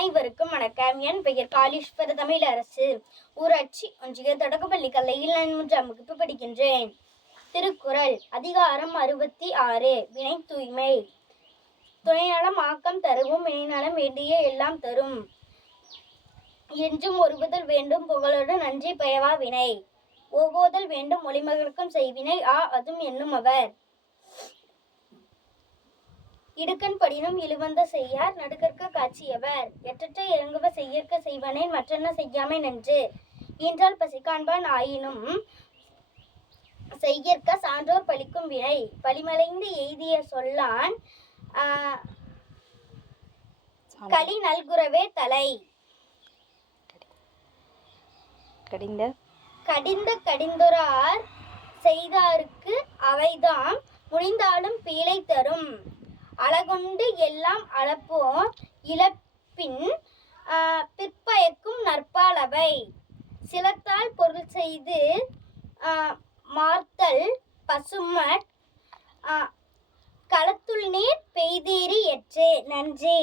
அனைவருக்கும் வணக்கம். என் பெயர் காளீஸ்வர தமிழரசு. ஊராட்சி ஒன்றிய தொடக்கப்பள்ளி கல்லையில் நான் 3ஆம் வகுப்பு படிக்கின்றேன். திருக்குறள் அதிகாரம் 66 வினை தூய்மை. துணைநலம் ஆக்கம் தருவும் வினைநலம் வேண்டிய எல்லாம் தரும். என்றும் ஒருபுதல் வேண்டும் புகழோடு நன்றி பயவா வினை. ஓவோதல் வேண்டும் ஒளிமகளுக்கும் செய்வினை அதும் என்னும் அவர். இடுக்கண் படினும் இழுவந்த செய்யார் நடுக்கற்க காட்சியவர். எற்றற்ற இறங்குவ செய்யற்க செய்வனேன் மற்றென்ன செய்யாமை நன்று. ஈன்றால் பசி காண்பான் ஆயினும் செய்யற்க சான்றோர் பழிக்கும் வினை. பழிமலைந்து எய்திய சொல்லான் களி நல்குரவே தலை. கடிந்தொரார் செய்தார்க்கு அவைதாம் முடிந்தாலும் பீழை தரும். அழகொண்டு எல்லாம் அளப்போம் இழப்பின் பிற்பயக்கும் நற்பாலவை. சிலத்தால் பொருள் செய்து மார்த்தல் பசுமட் களத்துள் நீர் பெய்தீரி எற்றே. நன்றி.